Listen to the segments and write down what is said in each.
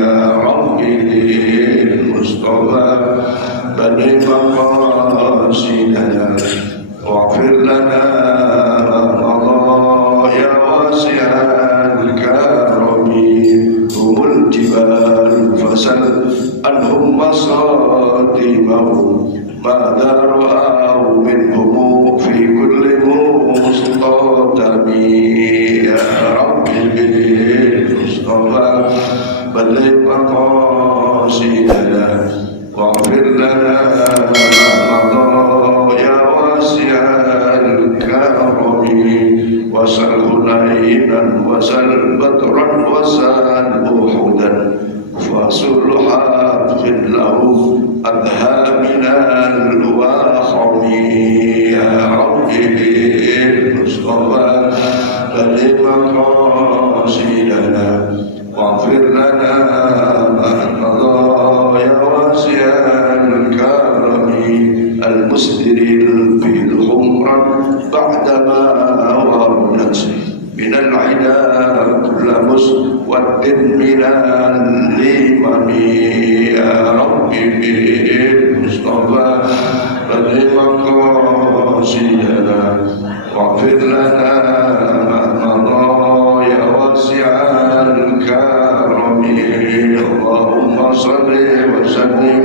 يا ربي بالمصطفى بلغ مقاصدنا واغفر لنا ما مضى يا واسع الكرم هم الجبال فسل عنهم مصادمهم ماذا رأوا منهم في كل مستطم يا ربي بالمصطفى بلغ مقاصدنا واغفر لنا ما مضى يا واسع الكرم وسل هنينا وسل بدرا وسل أحدا فصل حافظ له أدهى من الواخم يا ربي بالمصطفى بلغ مقاصدنا واغفر لنا ما مضى يا واسع الكرم المسدر في الخمر بعدما وردت من العدا كل مسود من الإمام يا ربي بالمصطفى بلغ مقاصدنا واغفر لنا ما مضى يا واسع الكرم اللهم صل وسلم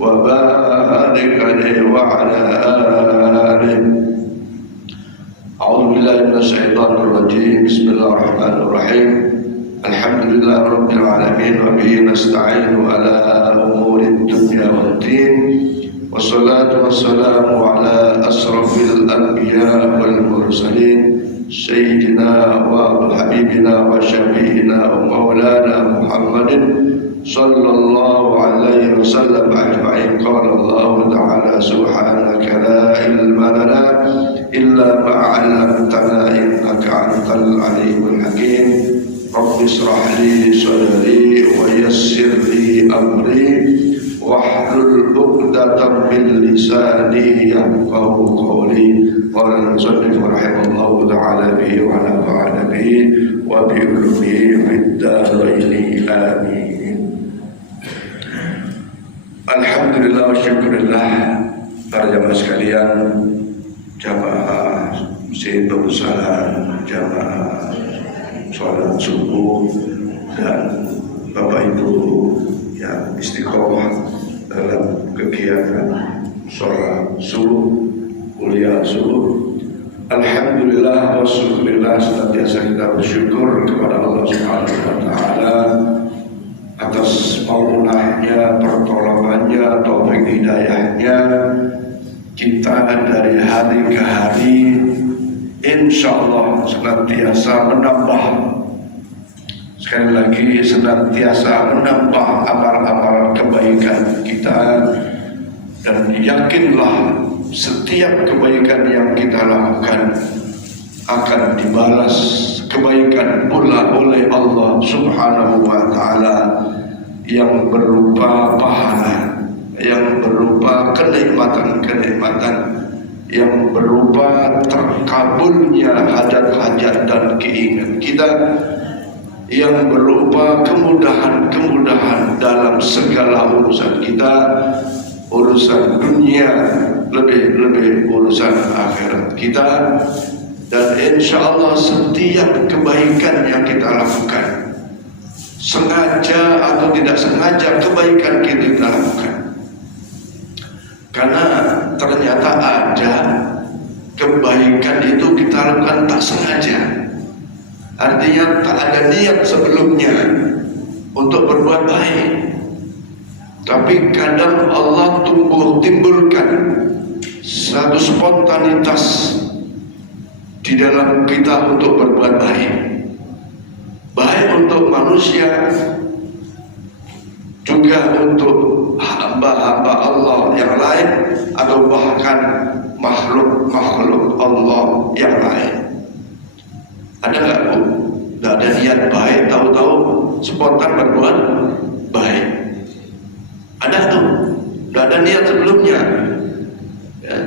وبارك عليه وعلى آله. أعوذ بالله من الشيطان الرجيم. بسم الله الرحمن الرحيم. الحمد لله رب العالمين وبه نستعين على أمور الدنيا والدين والصلاة والسلام على أشرف الأنبياء والمرسلين سيدنا وحبيبنا وشفيعنا ومولانا محمد صلى الله عليه وسلم أجمعين. قال الله تعالى سبحانك لا علم لنا إلا ما علمتنا إنك أنت العليم الحكيم. رب اشرح لي صدري ويسر لي أمري واحلل عقدة من لساني يفقهوا قولي. قال المصنف رحمه الله تعالى به ونفعنا به وبعلومه في الدارين آمين. Alhamdulillah wa syukurillah. Para jamaah sekalian, jamaah muslim berusaha, jamaah sholat subuh, dan Bapak Ibu yang istiqomah dalam kegiatan sholat subuh, kuliah subuh. Alhamdulillah wa syukurillah, senantiasa kita bersyukur kepada Allah Subhanahu wa Ta'ala atas maunahnya, pertolongannya, taufik hidayahnya. Kita dari hari ke hari insyaallah senantiasa menambah, sekali lagi senantiasa menambah amal-amal kebaikan kita. Dan yakinlah setiap kebaikan yang kita lakukan akan dibalas kebaikan pula oleh Allah Subhanahu wa Ta'ala, yang berupa pahala, yang berupa kenikmatan-kenikmatan, yang berupa terkabulnya hajat-hajat dan keinginan kita, yang berupa kemudahan-kemudahan dalam segala urusan kita, urusan dunia, lebih-lebih urusan akhirat kita. Dan insya Allah setiap kebaikan yang kita lakukan, sengaja atau tidak sengaja, kebaikan kita lakukan. Karena ternyata ada kebaikan itu kita lakukan tak sengaja. Artinya tak ada niat sebelumnya untuk berbuat baik, tapi kadang Allah timbulkan satu spontanitas di dalam kita untuk berbuat baik, baik untuk manusia, juga untuk hamba-hamba Allah yang lain, atau bahkan makhluk-makhluk Allah yang lain. Ada nggak Bu? Nggak ada niat baik, tahu-tahu spontan berbuat baik. Ada tuh, nggak ada niat sebelumnya. Ya.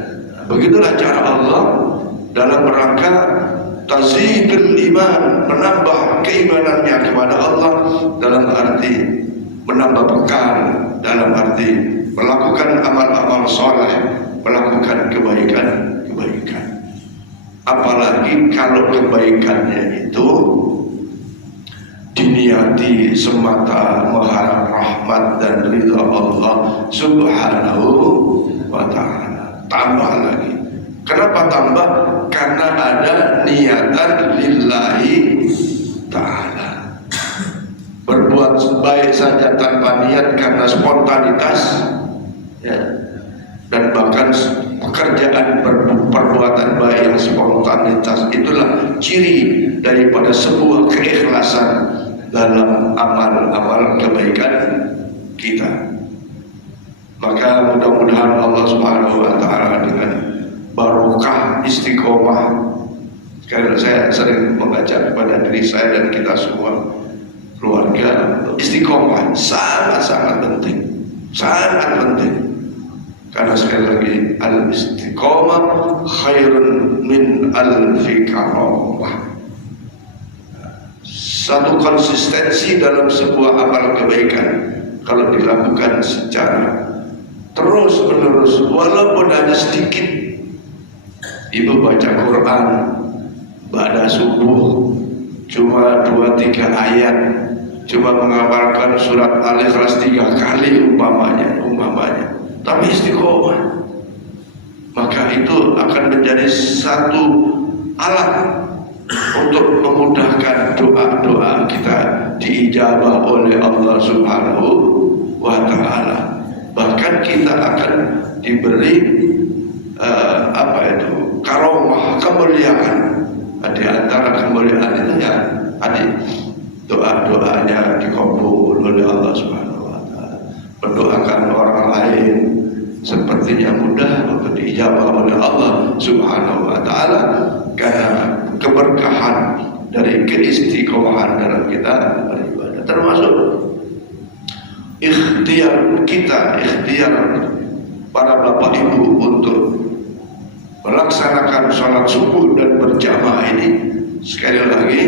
Begitulah cara Allah dalam rangka tazidul iman, menambah keimanannya kepada Allah, dalam arti menambah bekal, dalam arti melakukan amal-amal soleh, melakukan kebaikan. Apalagi kalau kebaikannya itu diniati semata mengharap rahmat dan ridha Allah Subhanahu wa ta'ala. Tambah lagi. Kenapa tambah? Karena ada niatan lillahi ta'ala. Berbuat baik saja tanpa niat karena spontanitas, ya. Dan bahkan pekerjaan perbuatan baik yang spontanitas itulah ciri daripada sebuah keikhlasan dalam amal-amal kebaikan kita. Maka mudah-mudahan Allah Subhanahu wa ta'ala dengan barokah istiqomah, karena saya sering mengajak kepada diri saya dan kita semua keluarga, istiqomah sangat-sangat penting, sangat penting. Karena sekali lagi, al-istiqomah khairun min alfi karamah. Satu konsistensi dalam sebuah amal kebaikan kalau dilakukan secara terus menerus, walaupun hanya sedikit. Ibu baca Quran pada subuh cuma 2-3 ayat, cuma mengamalkan surat Al-Ikhlas 3 kali umpamanya, tapi istiqomah, maka itu akan menjadi satu alat untuk memudahkan doa-doa kita diijabah oleh Allah Subhanahu wa ta'ala. Bahkan kita akan diberi karomah, kemuliaan. Di antara kemuliaan itu ya doa-doanya dikabul oleh Allah Subhanahu wa ta'ala. Mendoakan orang lain sepertinya mudah untuk diijabah oleh Allah Subhanahu wa ta'ala, karena keberkahan dari keistiqomahan dalam kita beribadah. Termasuk ikhtiar para bapak ibu untuk melaksanakan sholat subuh dan berjamaah ini. Sekali lagi,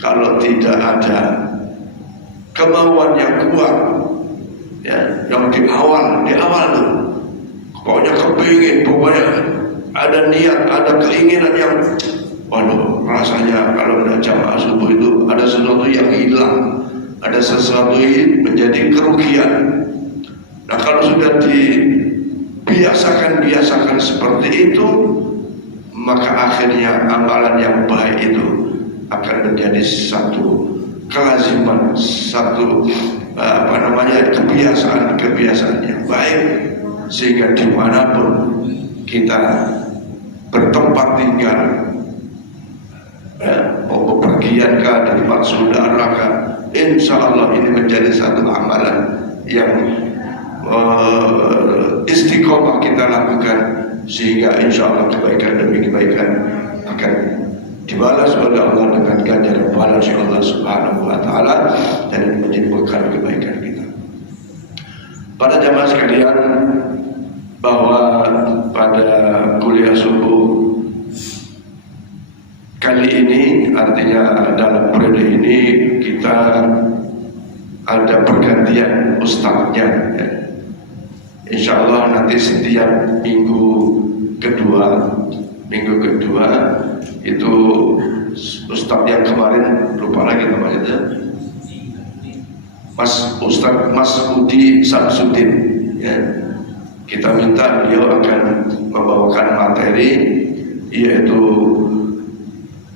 kalau tidak ada kemauan yang kuat, ya, yang di awal tuh, pokoknya kepingin, pokoknya ada niat, ada keinginan yang, waduh, rasanya kalau udah jamaah subuh itu ada sesuatu yang hilang, ada sesuatu yang menjadi kerugian. Nah, kalau sudah dibiasakan seperti itu, maka akhirnya amalan yang baik itu akan menjadi satu kelaziman, satu kebiasaan yang baik, sehingga dimanapun kita bertempat tinggal, mau bepergian ke di tempat saudara kah, insya Allah ini menjadi satu amalan yang istiqomah kita lakukan, sehingga insya Allah kebaikan demi kebaikan akan dibalas oleh Allah dengan ganjaran balas Allah Subhanahu wa ta'ala, dan menjadi bekal kebaikan kita. Pada jamaah sekalian, bahwa pada kuliah subuh kali ini, artinya dalam periode ini kita ada pergantian ustadznya, ya. Insya Allah nanti setiap minggu kedua itu ustadz yang kemarin, lupa lagi namanya, Mas Budi Samsudin, ya. Kita minta beliau akan membawakan materi, yaitu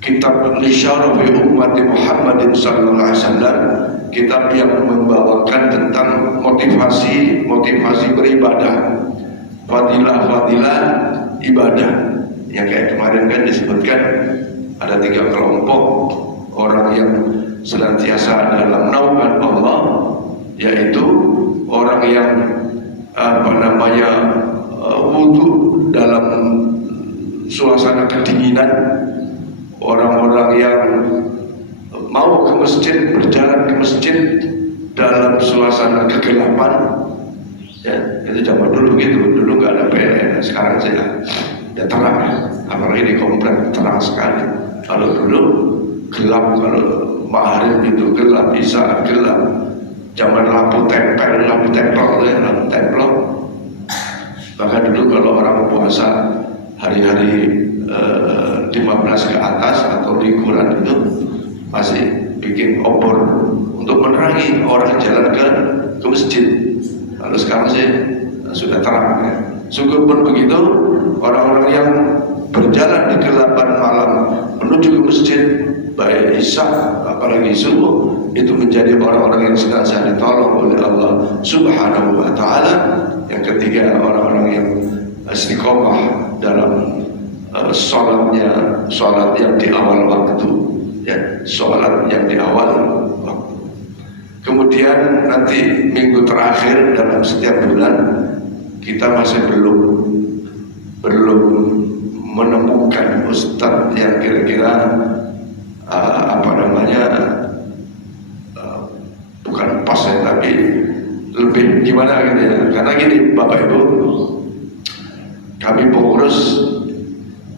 kitab Lisyarafi Ummati Muhammadin sallallahu alaihi wasallam, kitab yang membawakan tentang motivasi beribadah, fadilah ibadah. Yang kayak kemarin kan disebutkan ada 3 kelompok orang yang senantiasa dalam naungan Allah, yaitu orang yang wudu dalam suasana kedinginan, orang-orang yang mau ke masjid, berjalan ke masjid dalam suasana kegelapan, ya, itu zaman dulu gitu. Dulu nggak ada PLN, sekarang saja udah terang, apalagi di komplek terang sekali. Kalau dulu gelap, kalau maghrib itu gelap, isya gelap. Zaman lampu tempel lampu templok. Bahkan dulu kalau orang puasa hari-hari 15 ke atas atau liburan itu masih bikin obor untuk menerangi orang jalan ke masjid. Lalu sekarang sih sudah terang ya. Sungguh pun begitu, orang-orang yang berjalan di gelapan malam menuju ke masjid, baik isya apalagi subuh, itu menjadi orang-orang yang senantiasa ditolong oleh Allah Subhanahu wa Ta'ala. Yang ketiga, orang-orang yang istiqomah dalam sholat yang di awal waktu, ya, sholat yang di awal waktu. Kemudian nanti minggu terakhir dalam setiap bulan kita masih belum menemukan ustadz yang kira-kira bukan pas ya, tapi lebih gimana gitu ya. Karena gini Bapak Ibu, kami pengurus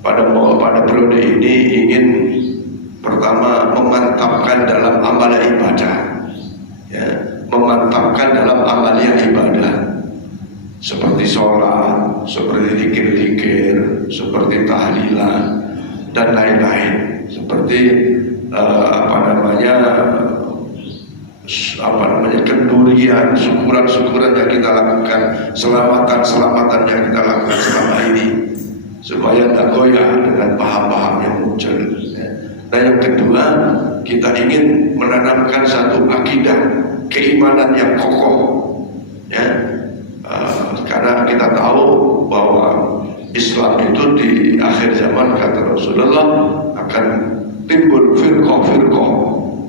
pada periode ini ingin pertama memantapkan dalam amalan ibadah, ya, memantapkan dalam amalia ibadah seperti sholat, seperti zikir-zikir, seperti tahlilan dan lain-lain, seperti kendurian, syukuran yang kita lakukan, selamatan yang kita lakukan selama ini, supaya tak goyah dengan paham-paham yang muncul. Nah, yang kedua, kita ingin menanamkan satu akidah keimanan yang kokoh, ya. Karena kita tahu bahwa Islam itu di akhir zaman kata Rasulullah akan timbul firqah,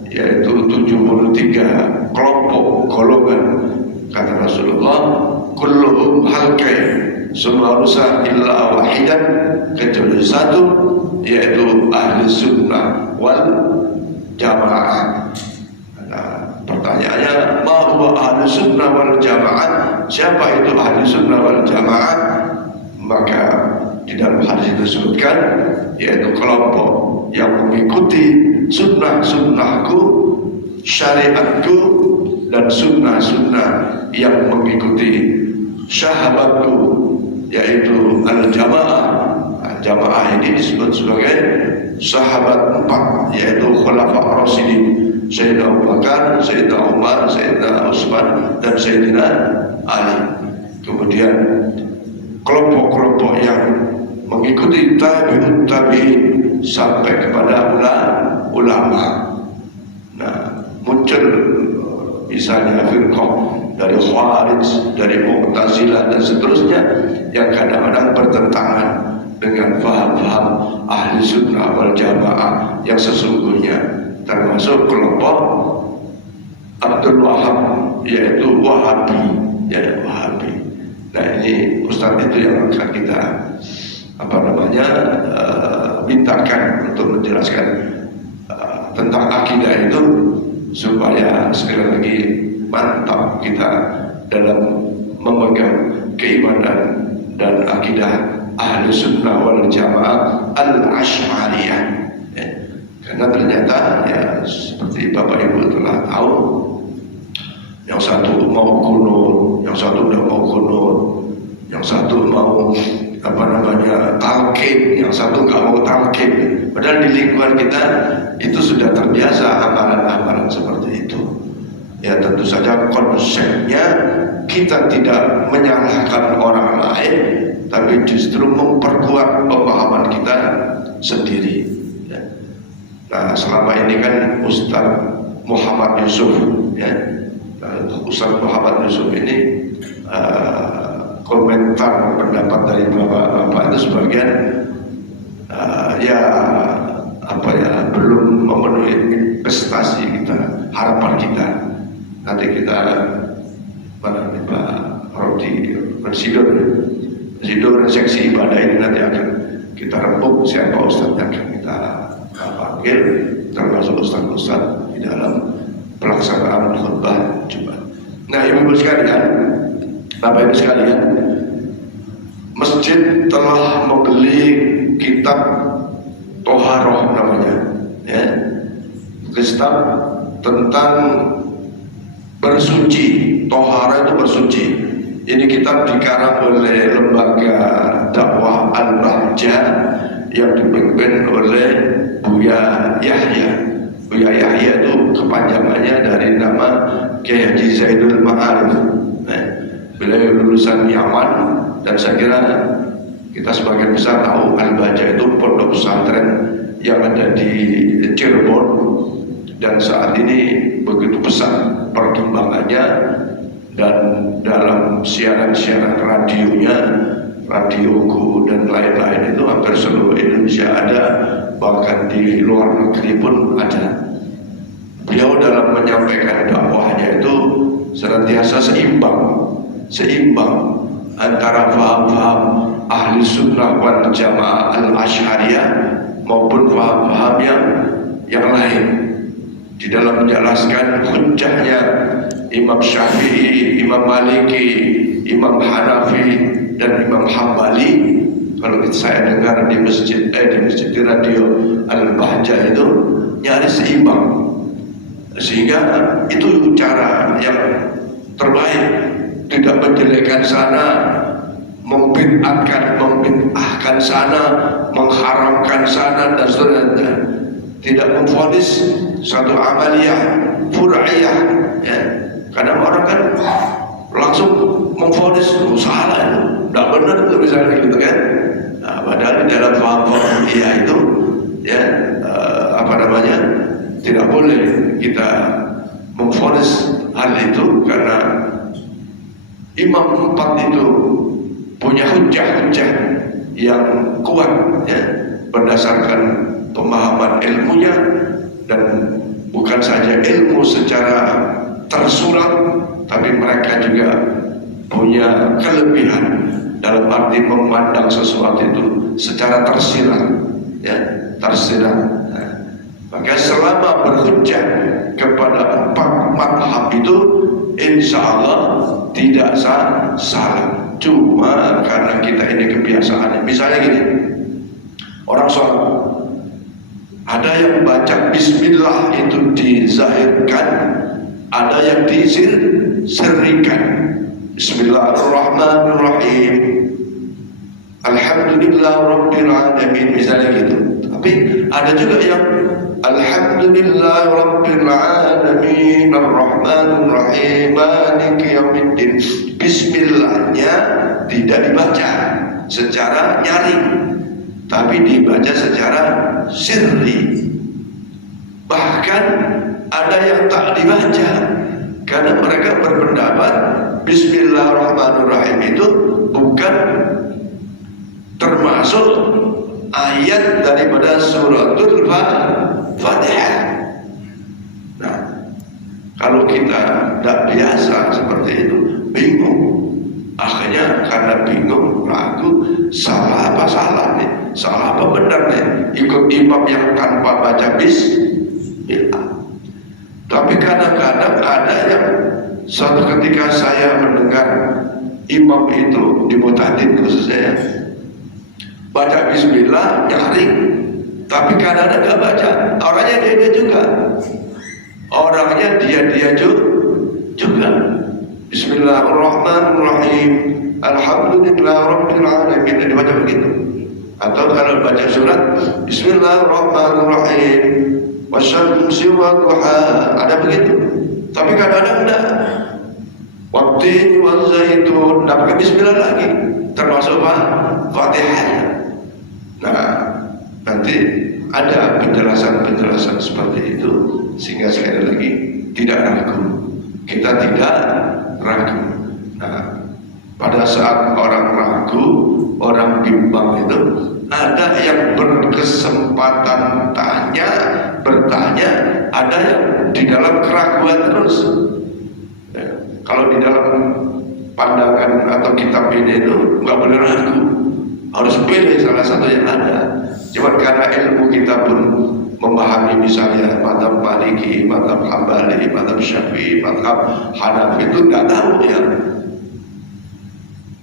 yaitu 73 kelompok golongan. Kata Rasulullah, kulluhum halqai, semua rusak illa wahidan, kecuali satu, yaitu ahli sunnah wal jamaah. Nah, pertanyaannya, ma huwa ahli sunnah wal jamaah? Siapa itu ahli sunnah wal jamaah? Maka di dalam hadis disebutkan, yaitu kelompok yang mengikuti sunnah-sunnahku, syariatku, dan sunnah-sunnah yang mengikuti sahabatku, yaitu al-jamaah. Jamaah ini disebut sebagai sahabat 4, yaitu khulafa rasyidin, Sayyidina Abu Bakar, Sayyidina Umar, Sayyidina Utsman, dan Sayyidina Ali. Kemudian kelompok-kelompok yang mengikuti tabi'ut tabi'in sampai kepada ulama. Nah, muncul misalnya firqah dari Khawarij, dari Mu'tazilah dan seterusnya yang kadang-kadang bertentangan dengan paham-paham ahli sunnah wal jamaah yang sesungguhnya, termasuk kelompok Abdul Wahab, yaitu Wahabi, ya, Wahabi. Nah, ini Ustadz itu yang akan kita mintakan untuk menjelaskan tentang akidah itu, supaya sekali lagi mantap kita dalam memegang keimanan dan akidah ahli sunnah wal jamaah al-Asy'ariyah, ya. Karena ternyata ya seperti Bapak Ibu telah tahu, yang satu mau kunut, yang satu udah mau kunut, yang satu mau talqin, yang satu nggak mau talqin. Padahal di lingkungan kita itu sudah terbiasa amalan-amalan seperti itu. Ya, tentu saja konsepnya kita tidak menyalahkan orang lain, tapi justru memperkuat pemahaman kita sendiri, ya. Nah, selama ini kan Ustaz Muhammad Yusuf, ya, Ustaz Muhammad Yusuf ini komentar pendapat dari bapak-bapak itu sebagian belum memenuhi prestasi kita, harapan kita. Nanti kita Pak Rodi Sidor seksi ibadah ini nanti akan kita rembuk siapa ustadz yang akan kita panggil, termasuk ustadz di dalam pelaksanaan khutbah Jumat. Nah, ibu-ibu sekalian, bapak ibu sekalian, masjid telah membeli kitab Toharoh namanya, ya. Kitab tentang bersuci, tohara itu bersuci. Ini kitab dikarang oleh lembaga dakwah Al-Bahja yang dipimpin oleh Buya Yahya. Buya Yahya itu kepanjangannya dari nama Kiai Haji Zaidul Ma'arif. Beliau lulusan Yaman, dan saya kira kita sebagian besar tahu Al-Bahja itu pondok pesantren yang ada di Cirebon, dan saat ini begitu besar perkembangannya, dan dalam siaran-siaran radionya, radioku dan lain-lain itu hampir seluruh Indonesia ada, bahkan di luar negeri pun ada. Beliau dalam menyampaikan dakwahnya itu senantiasa seimbang antara paham-paham ahli sunnah wal jamaah al-asy'ariyah maupun paham-paham yang lain. Di dalam menjelaskan hujjahnya Imam Syafi'i, Imam Maliki, Imam Hanafi, dan Imam Hambali. Kalau saya dengar di masjid di radio Al-Bahja itu nyaris seimbang, sehingga itu cara yang terbaik. Tidak menjelekkan sana, membid'ahkan sana, mengharamkan sana, dan seterusnya. Tidak memvonis suatu amaliyah fur'iyah, ya. Kadang orang kan langsung memvonis salah itu, tidak benar itu misalnya gitu kan. Nah, padahal di dalam paham-paham itu, ya, tidak boleh kita memvonis hal itu, karena Imam 4 itu punya hujah-hujah yang kuat, ya, berdasarkan pemahaman ilmunya, dan bukan saja ilmu secara tersurat, tapi mereka juga punya kelebihan dalam arti memandang sesuatu itu secara tersirat, ya, tersirat. Nah, maka selama berhujjah kepada 4 madhab itu, insya Allah tidak salah. Cuma karena kita ini kebiasaannya, misalnya gini, orang sholat, ada yang baca bismillah itu dizahirkan, ada yang disirrikan. Bismillahirrahmanirrahim, alhamdulillah rabbil alamin, misalnya gitu. Tapi ada juga yang alhamdulillah rabbil alamin arrahmanir rahim maliki yaumiddin. Bismillahnya tidak dibaca secara nyaring, tapi dibaca secara sirri. Bahkan ada yang tak dibaca, karena mereka berpendapat Bismillahirrahmanirrahim itu bukan termasuk ayat daripada suratul Fatihah. Nah, kalau kita tidak biasa seperti itu, bingung. Akhirnya karena bingung, ragu, salah apa salah nih, salah apa benar nih, ikut imam yang tanpa baca bismillah. Tapi kadang-kadang ada yang suatu ketika saya mendengar imam itu di Mutadin khususnya, baca bismillah nyaring, tapi kadang-kadang nggak baca, orangnya dia juga, orangnya dia juga. Bismillahirrahmanirrahim, alhamdulillah rabbil alamin, dibaca begitu. Atau kalau baca surat Bismillahirrahmanirrahim, wasyamsi wadduha, ada begitu. Tapi kadang-kadang enggak, wattin wazaitun, enggak pakai bismillah lagi, termasuk Fatihahnya. Nah, nanti ada penjelasan-penjelasan seperti itu, sehingga sekali lagi tidak ragu, kita tidak ragu. Nah, pada saat orang ragu, orang bimbang itu, ada yang berkesempatan bertanya, ada yang di dalam keraguan terus. Ya, kalau di dalam pandangan atau kitab ini itu nggak boleh ragu, harus pilih salah satu yang ada. Cuma karena ilmu kita pun memahami misalnya mazhab Maliki, mazhab Hambali, mazhab Syafi'i, mazhab Hanafi itu nggak tahu ya.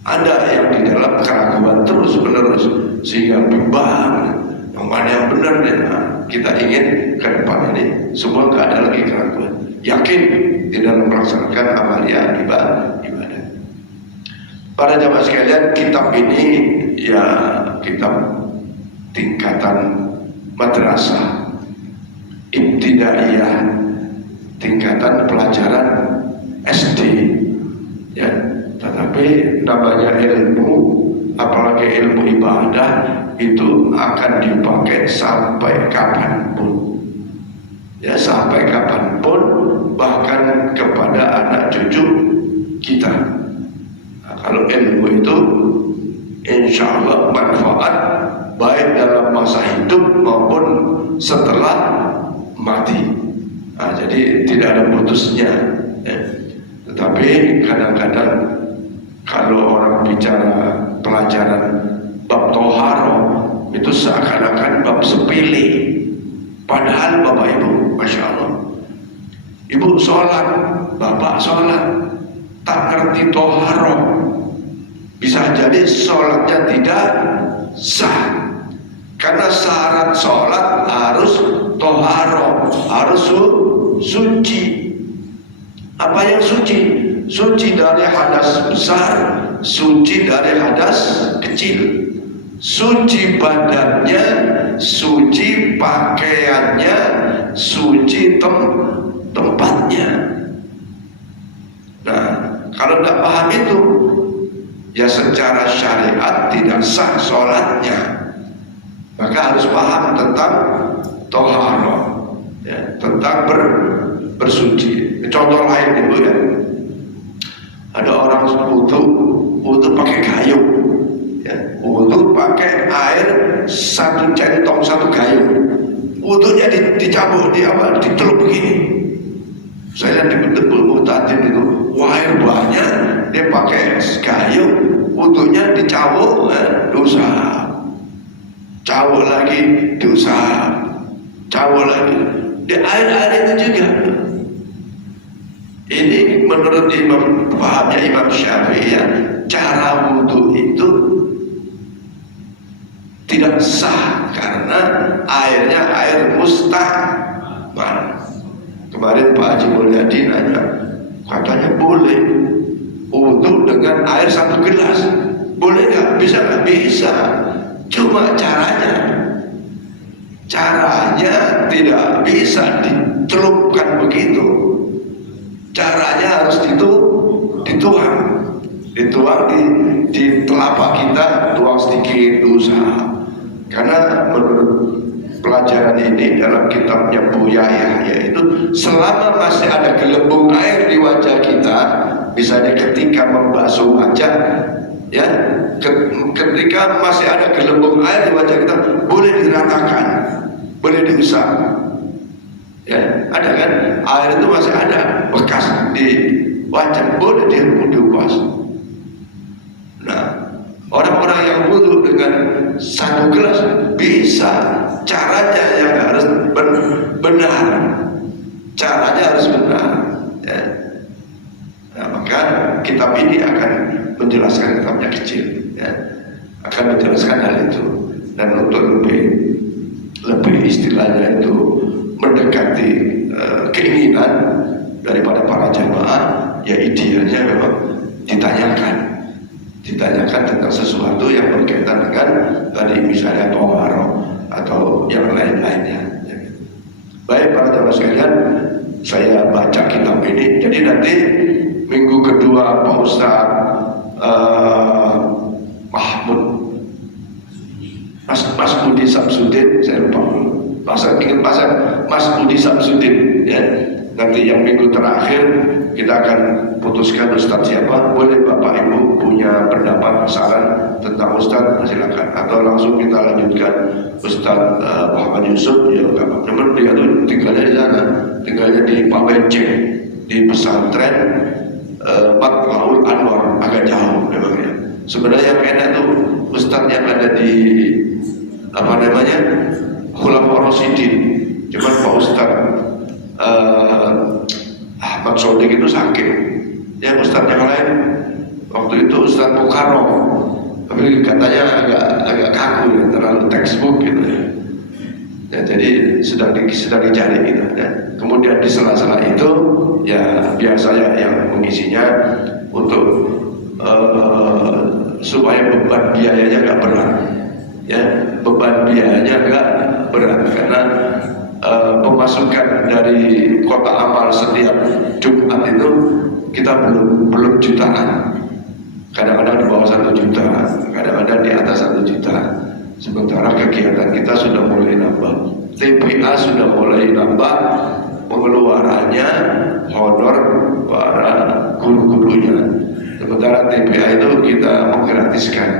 Ada yang di dalam keraguan terus menerus, sehingga bimbang. yang mana yang benar ya. Nah, kita ingin ke depan ini semua nggak ada lagi keraguan, yakin di dalam melaksanakan amalia ibadah. Para jamaah sekalian, kitab ini ya kitab tingkatan madrasah ibtidaiyah, tingkatan pelajaran SD ya. Tetapi namanya ilmu, apalagi ilmu ibadah, itu akan dipakai sampai kapanpun ya, sampai kapanpun, bahkan kepada anak cucu kita. Nah, kalau ilmu itu insya Allah manfaat baik dalam masa hidup maupun setelah mati. Nah, jadi tidak ada putusnya ya. Tetapi kadang-kadang kalau orang bicara pelajaran bab toharo itu seakan-akan bab sepele, padahal Bapak Ibu, Masya Allah, Ibu sholat, Bapak sholat, tak ngerti toharo, bisa jadi sholatnya tidak sah. Karena syarat sholat harus toharo, harus suci. Apa yang suci? Suci dari hadas besar, suci dari hadas kecil, suci badannya, suci pakaiannya, suci tempatnya. Nah, kalau tidak paham itu, ya secara syariat tidak sah sholatnya. Maka harus paham tentang toharo ya, tentang bersuci. Contoh lain itu ya, ada orang wudu pakai gayung ya, wudu pakai air satu centong, satu gayung, wudunya dicabut, ditelup begini. Saya lihat di Betul Tatim itu, wah air banyak, dia pakai gayung, wudunya dicabut, dosa. Cawuk lagi dosa, cawuk lagi di air itu juga. Ini menurut pahamnya Imam Syafi'i ya, cara wudhu itu tidak sah karena airnya air musta'mal. Kemarin Pak Haji Mulyadi nanya, katanya boleh wudhu dengan air satu gelas, boleh nggak? Bisa nggak? Bisa. Cuma caranya tidak bisa dicelupkan begitu. Caranya harus dituang di telapak kita, tuang sedikit, usaha. Karena menurut pelajaran ini dalam kitabnya Buya yaitu selama masih ada gelembung air di wajah kita, misalnya ketika membasuh wajah ya, ketika masih ada gelembung air di wajah kita, boleh diratakan, boleh diusap ya, ada kan, air itu masih ada bekas di wajah, boleh diupas. Nah, orang-orang yang wudu dengan satu gelas bisa, caranya yang harus benar, caranya harus benar ya. Nah, maka kitab ini akan menjelaskan, kitabnya kecil ya, akan menjelaskan hal itu. Dan untuk lebih istilahnya itu mendekati keinginan daripada para jamaah, ya idealnya memang ditanyakan tentang sesuatu yang berkaitan dengan tadi misalnya toharo atau yang lain-lainnya ya. Baik para jamaah sekalian, saya baca kitab ini, jadi nanti minggu kedua Pak Ustaz Mahmud Mas Budi Samsudin, saya lupa Mas Budi Samsudin ya. Nanti yang minggu terakhir kita akan putuskan Ustaz siapa. Boleh Bapak Ibu punya pendapat, saran tentang Ustaz, silakan. Atau langsung kita lanjutkan Ustaz Muhammad Yusuf ya, memang dia tuh tinggalnya di sana, tinggalnya di Pak Benceng, di pesantren Matlahul Anwar, agak jauh memang ya. Sebenarnya yang enak tuh Ustaz yang ada di Khulafaur Rasyidin, cuman Pak Ustaz Ahmad Sodik itu sakit ya. Ustaz yang lain waktu itu Ustaz Mukarram, tapi katanya agak kaku ya, terlalu textbook gitu ya. Ya, jadi sedang dicari gitu ya. Kemudian di sela-sela itu ya biar saya yang mengisinya untuk supaya beban biayanya nggak berat ya, beban biayanya nggak berat karena pemasukan dari kota amal setiap Jumat itu kita belum jutaan, kadang-kadang di bawah 1 juta, kadang-kadang di atas 1 juta. Sementara kegiatan kita sudah mulai nambah, TPA sudah mulai nambah, pengeluarannya honor para guru-gurunya. Sementara TPA itu kita menggratiskan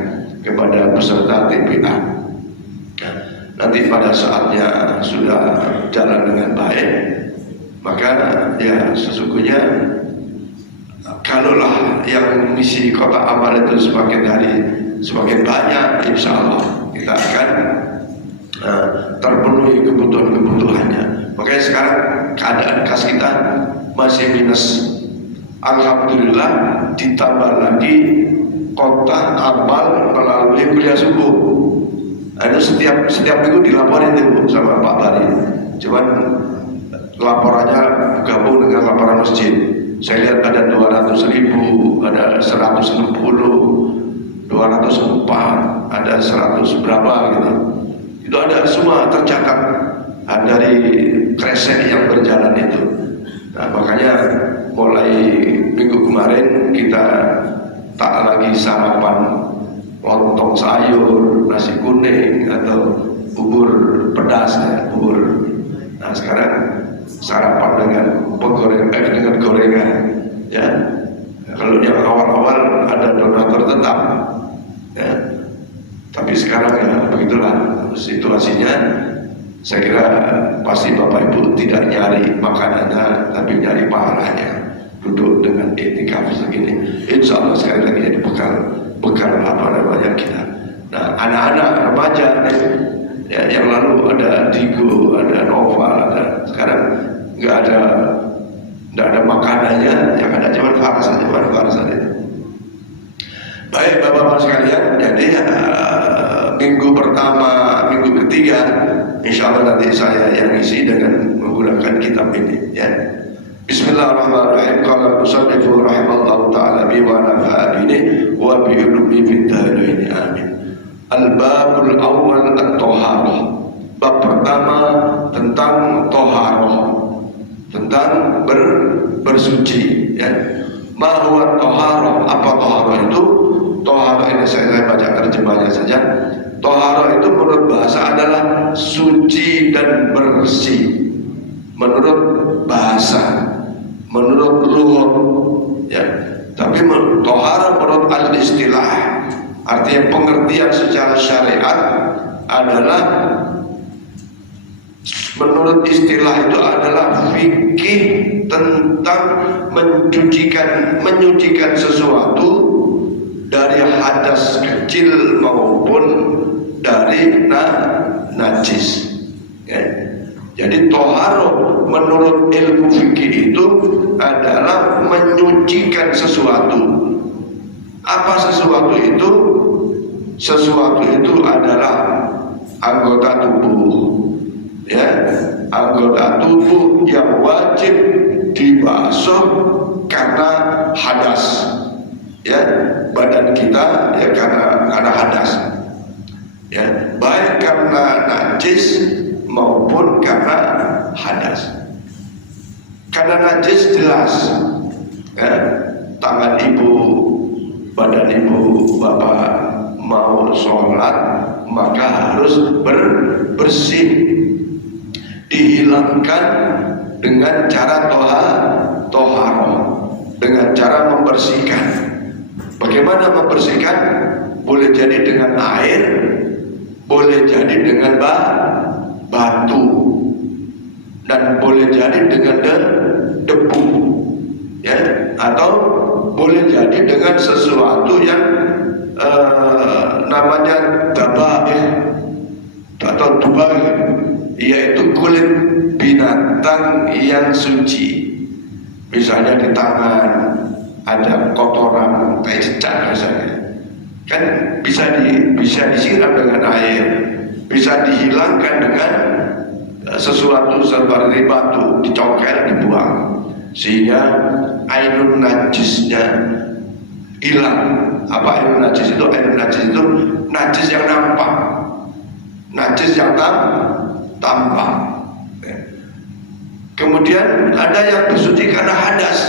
kepada peserta TPA. Nah, nanti pada saatnya sudah jalan dengan baik, maka ya sesungguhnya kalaulah yang misi kota amal itu semakin hari semakin banyak, insya Allah kita akan terpenuhi kebutuhan-kebutuhannya. Makanya sekarang keadaan kas kita masih minus. Alhamdulillah ditambah lagi kota amal melalui kuliah subuh. Nah, itu setiap minggu dilaporin itu sama Pak Bari. Cuman laporannya gabung dengan laporan masjid. Saya lihat ada 200.000, ada 160, 204, ada 100 berapa gitu. Itu ada semua tercatat dari kresek yang berjalan itu. Nah, makanya mulai minggu kemarin kita tak lagi sarapan lontong sayur, nasi kuning atau bubur pedas ya, bubur. Nah, sekarang sarapan dengan dengan gorengan ya. Kalau yang awal-awal ada donatur tetap ya, tapi sekarang ya begitulah situasinya. Saya kira pasti Bapak Ibu tidak nyari makanannya, tapi nyari pahalanya. Duduk dengan etikaf segini, insya Allah sekali lagi jadi bekal apa namanya kita. Nah, anak-anak remaja ya, yang lalu ada Digo, ada Nova, ada sekarang nggak ada makanannya, yang ada cuma faras saja. Baik Bapak-Bapak sekalian, jadi minggu pertama, minggu ketiga, insya Allah nanti saya yang isi dengan menggunakan kitab ini ya. Bismillahirrahmanirrahim. Qala musannifu rahimallahu ta'ala bi wa nafa'ani wa bi ulumi fid dharain amin. Al-babul awal at-taharah. Bab pertama tentang taharah, tentang bersuci ya. Ma huwa taharah? Apa taharah itu? Taharah ini saya baca terjemahnya saja. Taharah itu menurut bahasa adalah suci dan bersih. Menurut bahasa, menurut lughah ya. Tapi taharah menurut al-istilah, artinya pengertian secara syariat adalah, menurut istilah itu adalah fikih tentang menyucikan sesuatu dari hadas kecil maupun dari najis ya. Jadi toharoh menurut ilmu fikih itu adalah menyucikan sesuatu. Apa sesuatu itu? Sesuatu itu adalah anggota tubuh ya, anggota tubuh yang wajib dibasuh karena hadas ya, badan kita ya karena hadas ya, baik karena najis maupun karena hadas. Karena najis jelas ya, tangan ibu, badan ibu bapak mau sholat maka harus bersih, dihilangkan dengan cara toharoh, dengan cara membersihkan. Bagaimana membersihkan? Boleh jadi dengan air, boleh jadi dengan batu, dan boleh jadi dengan debu ya, atau boleh jadi dengan sesuatu yang namanya dabaih atau dubai, yaitu kulit binatang yang suci. Misalnya di tangan ada kotoran kayak cecak misalnya, kan bisa disiram dengan air, bisa dihilangkan sesuatu seperti batu dicongkel dibuang sehingga ainun najisnya hilang. Apa ainun najis itu? Ainun najis itu najis yang nampak, najis yang tampak. Kemudian ada yang bersuci karena hadas.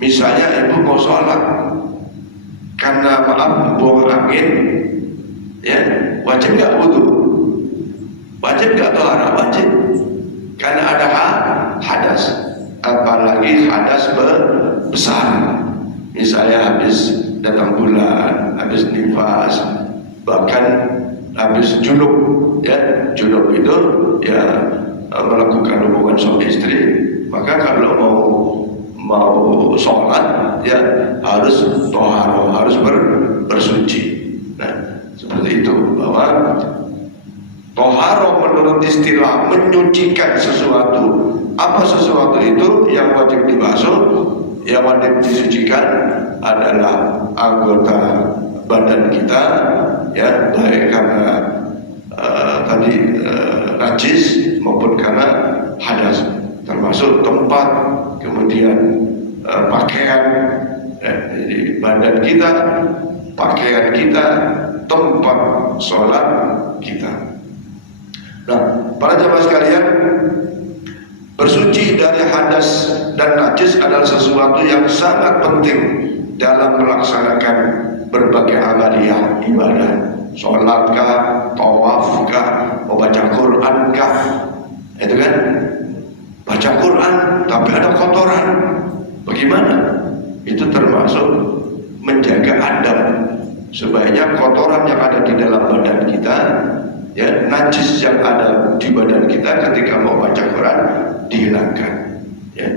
Misalnya ibu mau sholat karena buang angin, ya wajib nggak wudu? Wajib nggak tohara? Wajib, karena ada hadas. Apalagi hadas besar. Misalnya habis datang bulan, habis nifas, bahkan habis junub, ya junub itu ya melakukan hubungan suami istri, maka kalau mau sholat ya harus toharo, harus bersuci. Nah seperti itu, bahwa toharo menurut istilah menyucikan sesuatu. Apa sesuatu itu? Yang wajib dibasuh, yang wajib disucikan adalah anggota badan kita, ya baik karena najis maupun karena hadas, termasuk tempat, kemudian pakaian, jadi badan kita, pakaian kita, tempat sholat kita. Nah, para jamaah sekalian, bersuci dari hadas dan najis adalah sesuatu yang sangat penting dalam melaksanakan berbagai amaliyah ibadah. Sholatkah, tawafkah, membaca Qurankah, itu kan? Baca Quran tapi ada kotoran, bagaimana? Itu termasuk menjaga adab. Sebaiknya kotoran yang ada di dalam badan kita, ya najis yang ada di badan kita ketika mau baca Quran dihilangkan. Ya.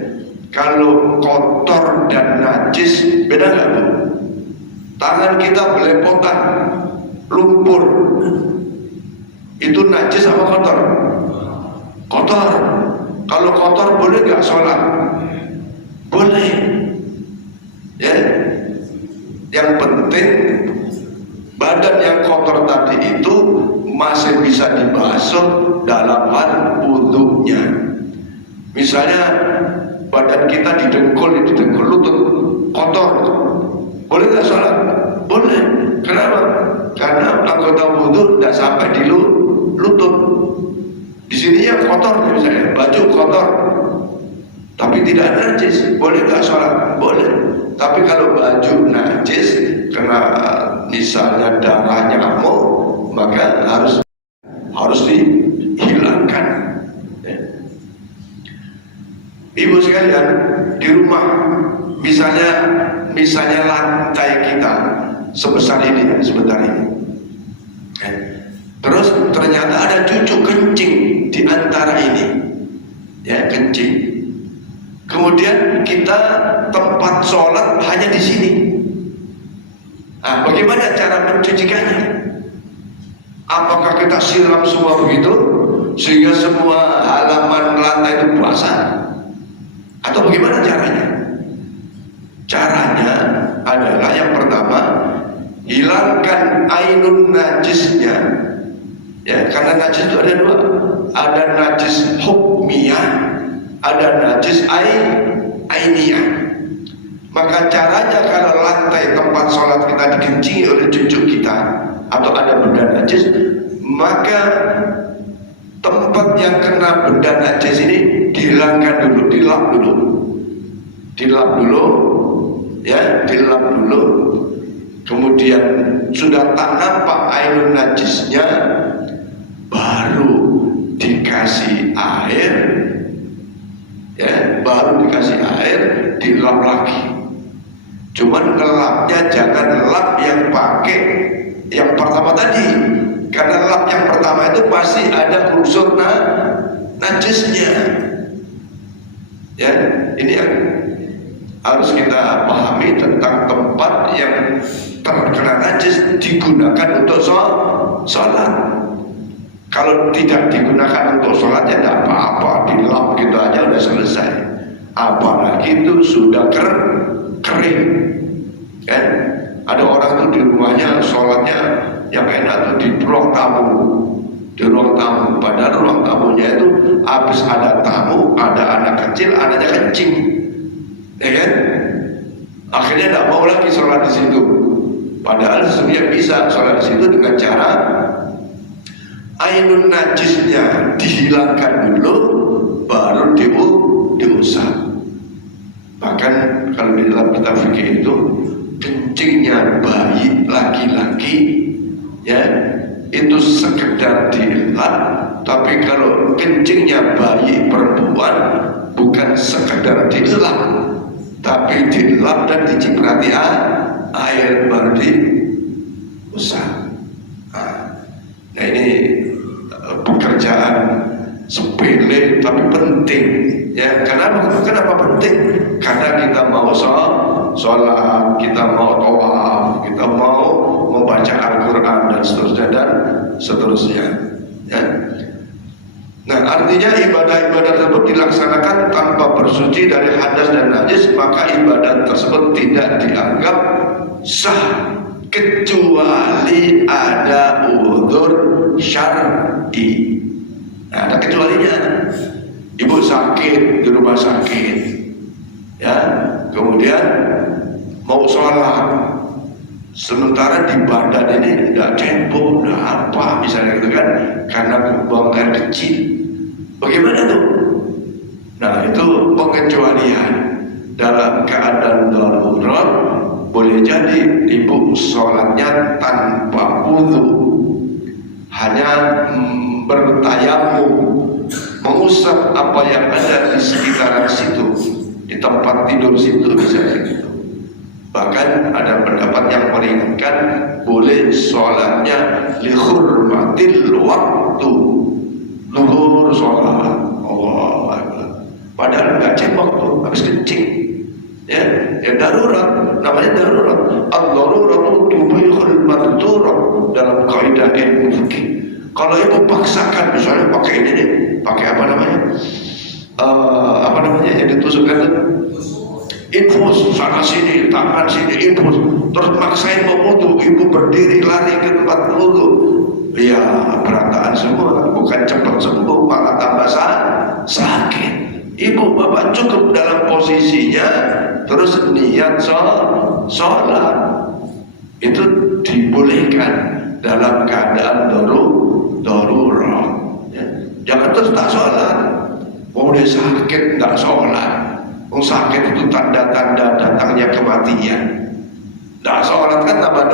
Kalau kotor dan najis beda nggak Bu? Tangan kita belepotan, lumpur, itu najis apa kotor? Kotor. Kalau kotor boleh nggak sholat? Boleh. Ya. Yang penting badan yang kotor tadi itu masih bisa dibasuh dalam hal wudhunya. Misalnya badan kita didengkul lutut kotor, boleh nggak sholat? Boleh. Kenapa? Karena anggota wudhu tidak sampai di lutut. Di sini yang kotor, misalnya baju kotor, tapi tidak najis, boleh nggak sholat? Boleh. Tapi kalau baju najis, kena misalnya darahnya nyamuk, maka harus dihilangkan. Ya. Ibu sekalian, di rumah misalnya lantai kita sebesar ini, sebentar ini. Ya. Terus ternyata ada cucu kencing di antara ini, ya kencing. Kemudian kita tempat sholat hanya di sini. Nah, bagaimana cara mencucikannya? Apakah kita siram semua begitu sehingga semua halaman lantai itu basah? Atau bagaimana caranya? Caranya adalah yang pertama, hilangkan ainun najisnya. Ya, karena najis itu ada dua, ada najis hukmiyah, ada najis ainiyah. Maka caranya kalau lantai tempat sholat kita dikencingi oleh cucu kita atau ada benda najis, maka tempat yang kena benda najis ini dihilangkan dulu, dilap dulu, ya, dilap dulu. Kemudian sudah tak nampak ainun najisnya, baru dikasih air, ya, baru dikasih air, dilap lagi. Cuman ngelapnya jangan lap yang pakai yang pertama tadi, karena lap yang pertama itu pasti ada unsur najisnya. Ya, ini yang harus kita pahami tentang tempat yang terkena najis digunakan untuk sholat. Kalau tidak digunakan untuk sholat ya tidak apa-apa, dilap gitu aja udah selesai. Apalagi itu sudah kering. Kan? Ada orang tuh di rumahnya sholatnya yang enak tuh di ruang tamu, di ruang tamu. Padahal ruang tamunya itu habis ada tamu, ada anak kecil, anaknya kencing, ya kan? Akhirnya tidak mau lagi sholat di situ. Padahal sesungguhnya bisa sholat di situ dengan cara ainun najisnya dihilangkan dulu, baru diusap. Bahkan kalau di dalam kitab fikih itu kencingnya bayi laki-laki ya itu sekedar dilap, tapi kalau kencingnya bayi perempuan bukan sekedar dilap, tapi dilap dan diciprati air baru diusap. Nah ini pekerjaan sepele tapi penting ya. Kenapa penting? Karena kita mau sholat, kita mau tawaf, kita mau membaca Al-Quran dan seterusnya ya. Nah artinya ibadah-ibadah tersebut dilaksanakan tanpa bersuci dari hadas dan najis, maka ibadah tersebut tidak dianggap sah kecuali ada udzur syar'i. Nah, ada kecualinya. Ibu sakit di rumah sakit, ya, kemudian mau sholat, sementara di badan ini tidak cebok, tidak apa, misalnya gitu kan, karena buang air kecil. Bagaimana tuh? Nah itu pengecualian dalam keadaan darurat. Boleh jadi ibu sholatnya tanpa wudu, hanya bertayamum, mengusap apa yang ada di sekitaran situ, di tempat tidur situ misalnya gitu. Bahkan ada pendapat yang meringankan, boleh sholatnya lihurmatil waktu, luhur sholat Allah, padahal nggak cebok tuh, habis kencing ya darurat, namanya darurat. Ad-daruratu tubihul madzurat dalam kaidah ilmu fikih. Kalau ibu paksakan misalnya pakai ini nih, pakai apa namanya yang ditusukkan infus sana sini, tangan sini infus, terus maksain mau wudu, ibu berdiri lari ke tempat wudu, ya berantakan semua, bukan cepat sembuh malah tambah sakit. Ibu bapak cukup dalam posisinya, terus niat sholat itu dibolehkan dalam keadaan darurat ya. Jangan terus tak sholat, mau dia sakit tak sholat. Sakit itu tanda-tanda datangnya kematian. Tak sholat kan tambah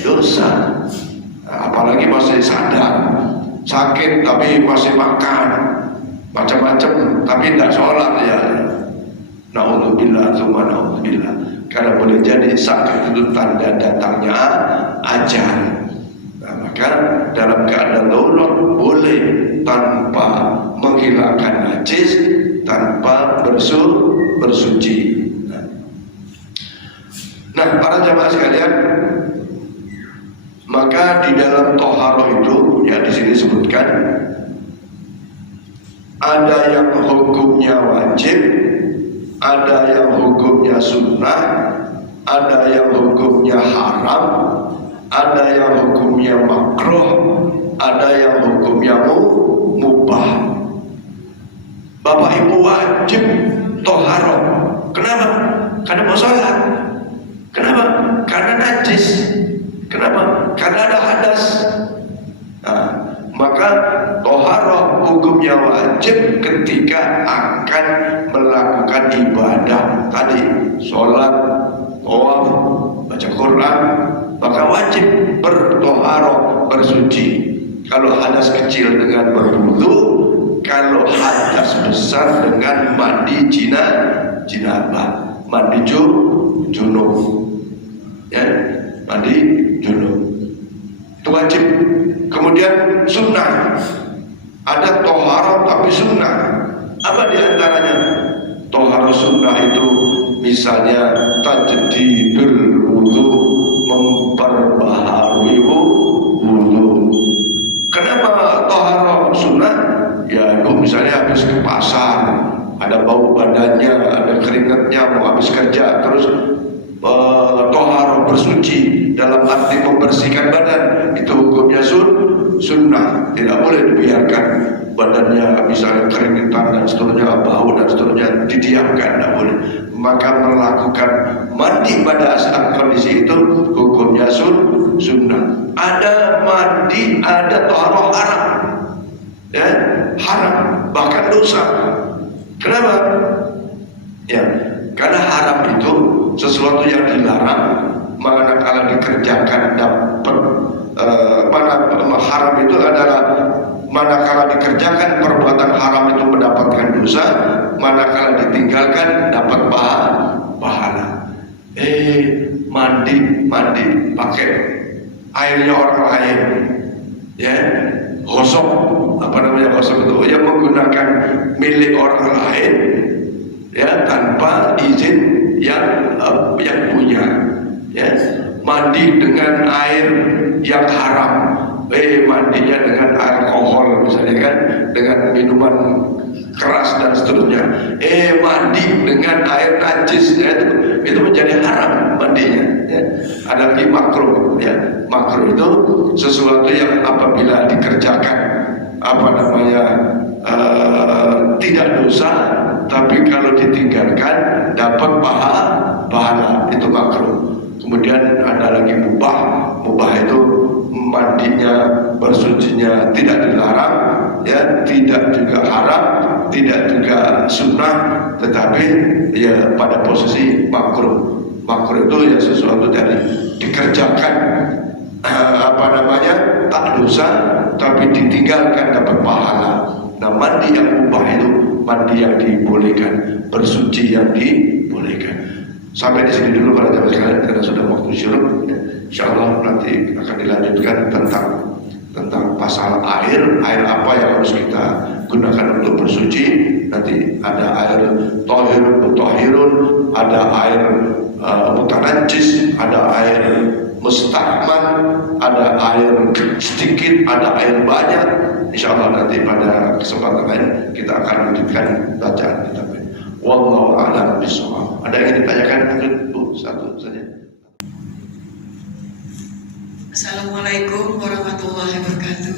dosa. Nah, apalagi masih sadar sakit tapi masih makan macam-macam tapi tidak sholat ya. Naudzubillah, tsumma naudzubillah. Karena boleh jadi sakit itu tanda datangnya ajal. Nah, maka dalam keadaan darurat boleh tanpa menghilangkan najis, tanpa bersuci. Nah, para jamaah sekalian, maka di dalam toharoh itu ya di sini disebutkan ada yang hukumnya wajib, ada yang hukumnya sunnah, ada yang hukumnya haram, ada yang hukumnya makruh, ada yang hukumnya mubah. Bapak ibu wajib toharoh. Kenapa? Karena mau sholat. Kenapa? Karena najis. Kenapa? Karena ada hadas. Nah, maka toharoh hukumnya wajib ketika akan melakukan ibadah tadi, sholat, tawaf, baca Quran, maka wajib bertoharoh, bersuci. Kalau hadas kecil dengan berwudu, kalau hadas besar dengan mandi jinabah, mandi junub, ya, mandi junub itu wajib. Kemudian sunnah, ada toharoh tapi sunnah. Apa diantaranya? Toharoh sunnah itu misalnya tajdidul wudu, memperbaharui wudu. Kenapa toharoh sunnah? Ya ibu misalnya habis ke pasar, ada bau badannya, ada keringatnya, mau habis kerja, terus toharoh bersuci dalam arti membersihkan badan, itu hukumnya sunnah, tidak boleh dibiarkan badannya misalnya keringetan dan seterusnya, bau dan seterusnya didiamkan, tidak boleh. Maka melakukan mandi pada saat kondisi itu hukumnya sunnah. Ada mandi, ada taharah haram, ya, haram, bahkan dosa. Kenapa? Ya, karena haram itu sesuatu yang dilarang, manakala dikerjakan dapat haram itu adalah manakala dikerjakan perbuatan haram itu mendapatkan dosa, manakala ditinggalkan dapat pahala. Mandi pakai airnya orang lain, ya, gosok, apa namanya gosok itu, ya, menggunakan milik orang lain, ya, tanpa izin yang punya, ya, mandi dengan air yang haram, mandinya dengan alkohol misalnya kan, dengan minuman keras dan seterusnya, mandi dengan air najis, ya, itu menjadi haram mandinya, ya. Ada lagi makruh, ya, makruh itu sesuatu yang apabila dikerjakan tidak dosa, tapi kalau ditinggalkan dapat pahala, itu makruh. Kemudian ada lagi mubah itu mandinya, bersucinya tidak dilarang, ya, tidak juga haram, tidak juga sunnah, tetapi ya pada posisi makruh. Makruh itu ya sesuatu dari dikerjakan tak dosa, tapi ditinggalkan dapat pahala. Nah, mandi yang mubah itu mandi yang dibolehkan, bersuci yang dibolehkan. Sampai di sini dulu para jamaah sekalian karena sudah waktu syuruk, ya. Insyaallah nanti akan dilanjutkan tentang pasal air apa yang harus kita gunakan untuk bersuci. Nanti ada air thahirun, mutahhirun, ada air mutanajjis, ada air mustahman, ada air sedikit, ada air banyak. Insyaallah nanti pada kesempatan lain kita akan lanjutkan bacaan kita. Wallahu a'lam bishawab. Ada yang ingin ditanyakan mungkin Bu, satu saja. Assalamualaikum warahmatullahi wabarakatuh.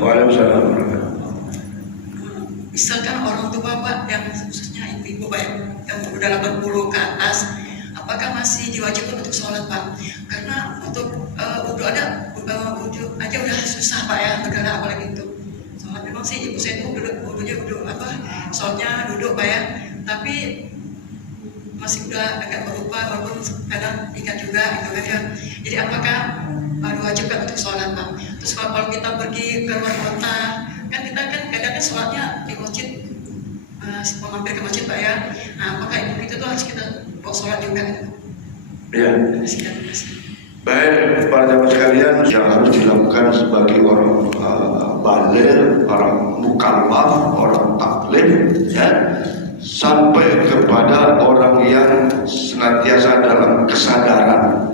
Waalaikumsalam warahmatullahi wabarakatuh. Misalkan orang tua Pak, yang khususnya ibu yang udah 80 ke atas, apakah masih diwajibkan untuk sholat Pak? Karena untuk wudhu aja udah susah Pak ya, udahlah apalagi itu sholat. Memang sih ibu saya itu sholatnya duduk Pak ya, tapi masih udah agak berupa, walaupun kadang ingat juga gitu kan ya. Jadi apakah diwajibkan untuk sholat Pak? Terus kalau kita pergi ke luar kota, kan kita kadang sholatnya di masjid, mampir ke masjid Pak ya. Nah, apakah itu tuh harus kita bawa sholat juga? Ya. Baik, para jamaah sekalian, yang harus dilakukan sebagai orang baligh, orang mukallaf, orang taklim, ya, sampai kepada orang yang senantiasa dalam kesadaran,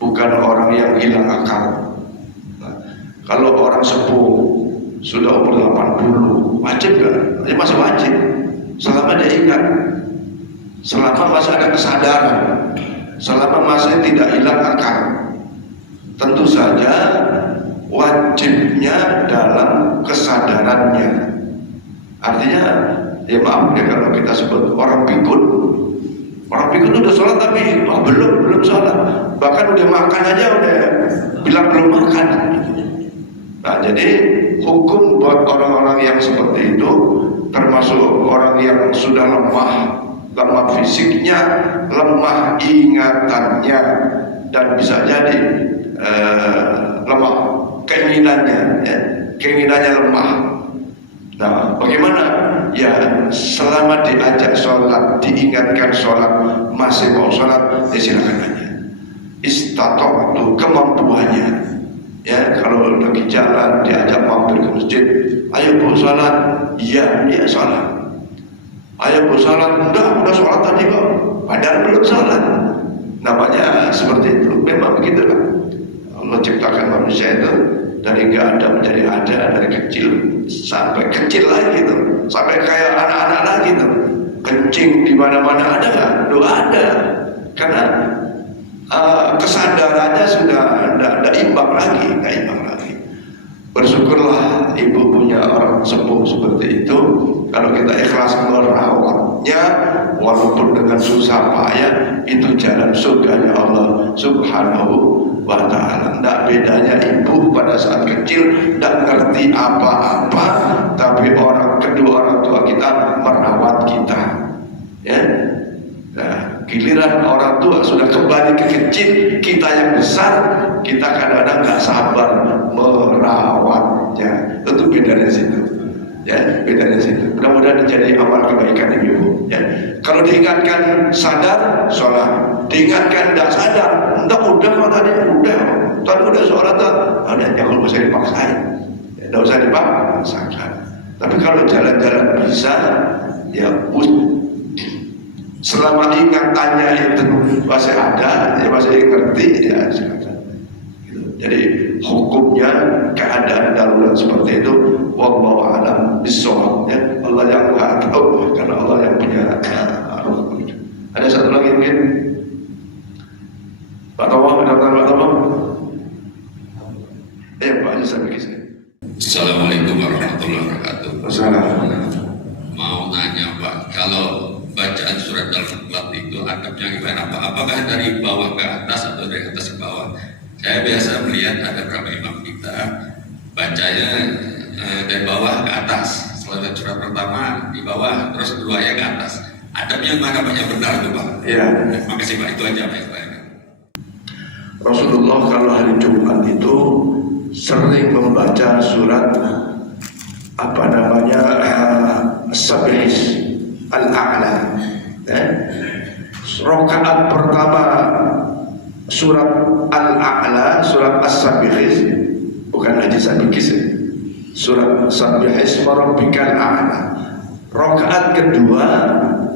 bukan orang yang hilang akal. Nah, kalau orang sepuh sudah umur 80, wajib kan? Ya masih wajib, selama dia ingat, selama masih ada kesadaran, selama masih tidak hilang akal. Tentu saja wajibnya dalam kesadarannya. Artinya, ya maaf ya kalau kita sebut orang pikun udah sholat tapi belum sholat, bahkan udah makan aja udah bilang belum makan. Nah, jadi hukum buat orang-orang yang seperti itu, termasuk orang yang sudah lemah fisiknya, lemah ingatannya, dan bisa jadi lemah keinginannya, ya, keinginannya lemah. Nah, bagaimana? Ya, selama diajak sholat, diingatkan sholat, masih mau sholat, ya silakan aja. Istata'tu, kemampuannya. Ya, kalau lagi jalan diajak mampir ke masjid, ayo Bu sholat, iya sholat. Ayo Bu sholat, udah sholat tadi kok, padahal belum sholat. Namanya seperti itu, memang begitu kan. Allah ciptakan manusia itu dari nggak ada menjadi ada, dari kecil sampai kecil lagi tuh, sampai kayak anak-anak lagi tuh, kencing di mana-mana ada nggak? Doa ada, karena kesadarannya sudah tidak imbang lagi, Bersyukurlah ibu punya orang sepuh seperti itu. Kalau kita ikhlas merawatnya, walaupun dengan susah payah, itu jalan surganya Allah Subhanahu wa ta'ala. Tidak bedanya ibu pada saat kecil tidak ngerti apa-apa, tapi kedua orang tua kita merawat kita, ya. Nah, giliran orang tua sudah kembali ke kecil, kita yang besar, kita kadang-kadang nggak sabar merawatnya. Itu bedanya situ, ya, bedanya situ. Mudah-mudahan jadi amal kebaikan ibu, ya. Kalau diingatkan sadar, sholat. Diingatkan tidak sadar, entah udah udah sholat tuh, ada yang usah dipaksain, tidak usah dipaksakan. Tapi kalau jalan-jalan bisa, ya selama ingatannya itu masih ada, ya masih ngerti, ya silakan. Jadi hukumnya keadaan darurat seperti itu, wallahu a'lam bishawab, ya. Allah yang Maha tahu, karena Allah yang punya ruh. Ada satu lagi mungkin, Pak Tomo, ada Pak Tomo? Pak Haji sampai ke sini. Assalamualaikum warahmatullahi wabarakatuh. Wassalamualaikum. Mau nanya Pak, kalau bacaan surat Al-Ikhlas itu adabnya gimana Pak? Apakah dari bawah ke atas atau dari atas ke bawah? Saya biasa melihat ada beberapa imam kita bacanya dari bawah ke atas. Setelah surat pertama di bawah, terus kedua ya ke atas. Adabnya mana Pak yang benar itu Pak? Iya. Terima kasih Pak, itu aja Pak. Rasulullah kalau hari Jumat itu sering membaca surat As-Sabihis Al-A'la. Rakaat pertama surat Al-A'la, surat As-Sabihis, bukan Haji Sabihis, surat Sabihis Rabbikal A'la. Rakaat kedua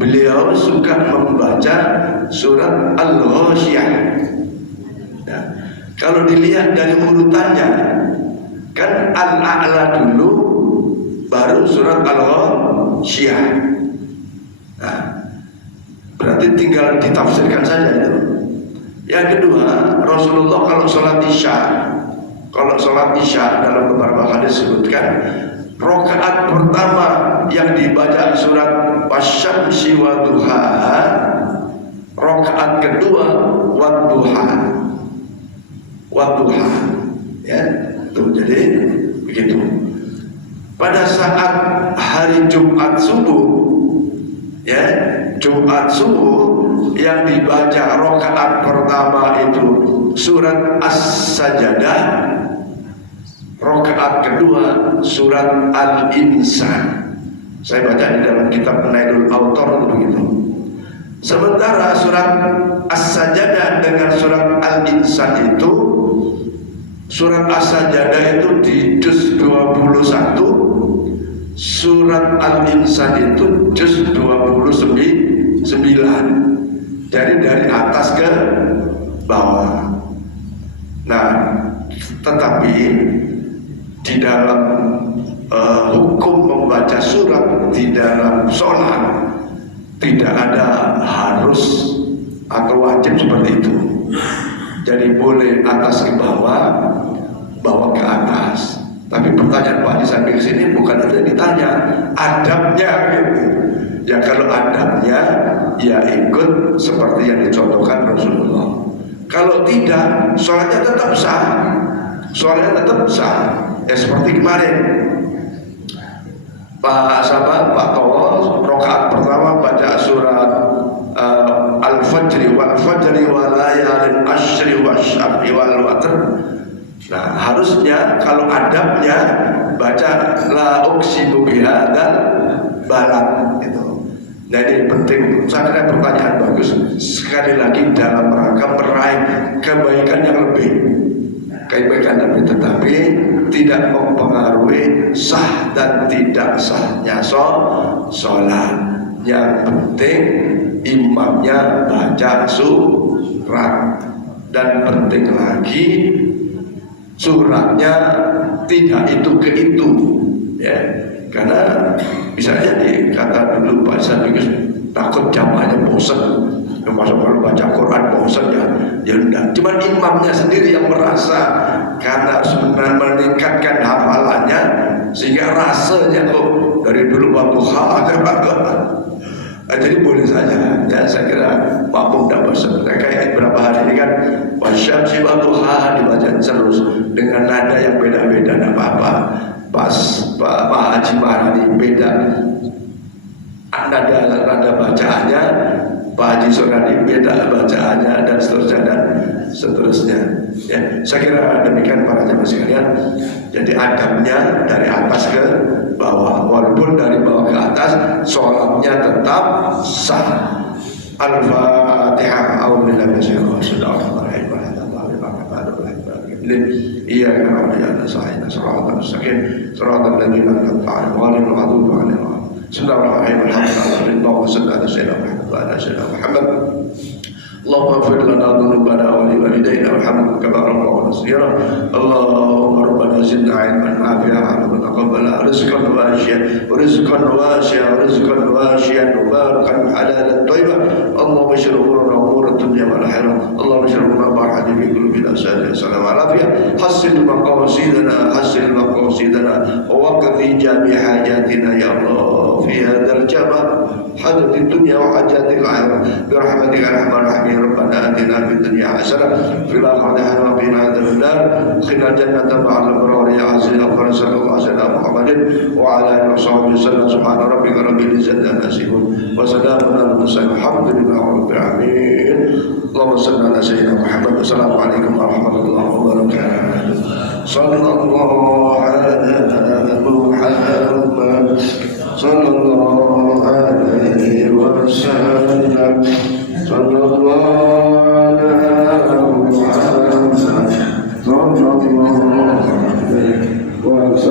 beliau suka membaca surat Al-Ghasyiyah. Nah, kalau dilihat dari urutannya, kan Al-A'la dulu, baru surat Al-Ghasyiyah. Nah, berarti tinggal ditafsirkan saja itu. Yang kedua, Rasulullah kalau sholat isya dalam beberapa hadis disebutkan, rakaat pertama yang dibaca surat Wasyamsi wa duhaha, rakaat kedua wadduha. Ya, itu jadi begitu. Pada saat hari Jumat subuh, ya, Jumat subuh yang dibaca rakaat pertama itu surat As-Sajdah, rakaat kedua surat Al-Insan. Saya baca di dalam kitab Nailul Autor begitu. Sementara surat As-Sajdah dengan surat Al-Insan itu, surat As-Sajdah itu di juz 21, surat Al-Insan itu juz 29. Jadi dari atas ke bawah. Nah, tetapi di dalam hukum membaca surat di dalam sholat tidak ada harus atau wajib seperti itu. Jadi boleh atas ke bawah, bawah ke atas. Tapi pertanyaan Pak Haji sampai ke sini bukan itu yang ditanya, adabnya gitu. Ya kalau adabnya ya ikut seperti yang dicontohkan Rasulullah. Kalau tidak, sholatnya tetap sah. Sholatnya tetap sah. Ya seperti kemarin Pak Towo rakaat pertama baca surat Al-Fajri wal Fajri wa layalin asyri wa syaf'i wal watr. Nah, harusnya kalau adabnya baca la uqsimu bihadzal balad itu. Nah, ini penting. Saya kira pertanyaan bagus. Sekali lagi dalam rangka meraih kebaikan yang lebih. Kebaikan lebih, tetapi tidak mempengaruhi sah dan tidak sahnya sholat. Yang penting imamnya baca surat, dan penting lagi suratnya tidak itu ke itu, ya. Karena bisa jadi kata dulu Pak Sabigus takut jamaahnya bosan. Masuk kalau baca Quran bosan ya. ya enggak. Cuma imamnya sendiri yang merasa karena sudah meningkatkan hafalannya sehingga rasanya kok dari dulu wadduha jadi boleh saja. Ya saya kira makmum tidak bosan. Kayak beberapa hari ini kan wasyamsi wadduha dibaca terus dengan nada yang beda-beda, tidak apa-apa. Pas Pak Haji Marani beda nada bacaannya, Pak Haji Suradi beda bacaannya, dan seterusnya. Ya, saya kira demikian para jamaah sekalian. Jadi adabnya dari atas ke bawah, walaupun dari bawah ke atas sholatnya tetap sah. Al-Fatihah. A'udzubillahi minasyaitonir rajim. Iyyaka na'budu wa iyyaka nasta'in. Shiratal mustaqim. Shiratal ladzina an'amta 'alaihim ghairil maghdubi 'alaihim. Bismillahirrahmanirrahim. Alhamdulillah wassalatu wassalamu ala sayyidina Muhammad. اللهم اغفر لنا ذنوبنا ولوالدينا وارحمهم كما ربونا صغيرا. اللهم ربنا زدنا علما نافعا وعلما تقبلا رزقا واسعا مباركا حلالا طيبا. اللهم اشرح امورنا امور الدنيا والاخره. اللهم اشرح لنا فرحا في قلوبنا سالم سلام والعافيه. حسن مقاصدنا ووقض جميع حاجاتنا يا الله في هذا الجامع حاجة الدنيا وحاجات الآخرة برحمتك يا أرحم الراحمين. ربنا آتنا في الدنيا حسنة في الآخرة حسنة وقنا عذاب النار. ادخلنا الجنة مع الأبرار يا عزيز الغفار. صلى الله على سيدنا محمد وعلى آله وصحبه وسلم. سبحان ربك رب العزة عما يصفون وسلام على المرسلين والحمد لله رب العالمين. اللهم صل على سيدنا محمد. والسلام عليكم ورحمة الله وبركاته. صلى الله على محمد صلى الله عليه وسلم. صلى الله على محمد صلى الله عليه وسلم. صلى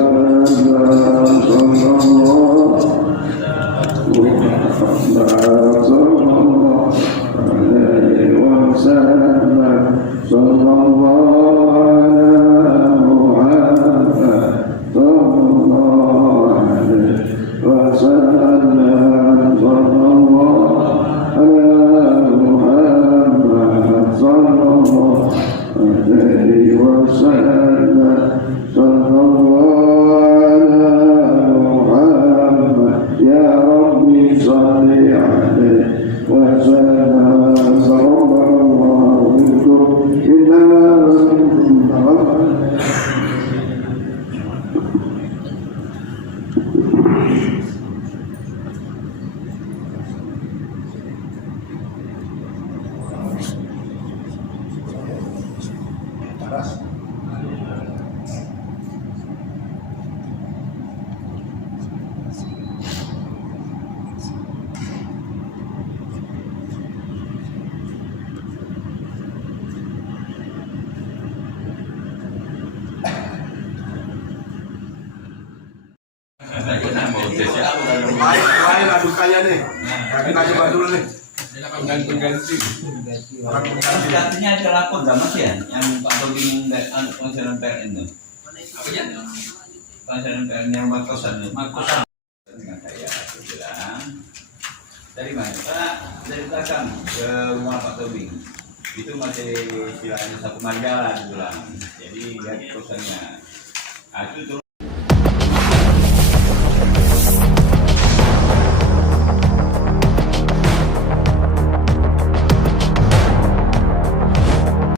الله عليه وسلم. صلى Lain aduk kaya nih. Kita coba dulu nih. Ganti. Artinya ada lapor gak mas ya? Yang Pak Tobing konseran PRN itu. Konseran PRN yang Makosan. Dengan saya bilang dari mana? Pak, dari belakang ke rumah Pak Tobing. Itu masih istilahnya satu margalan bilang. Jadi lihat kosannya. Itu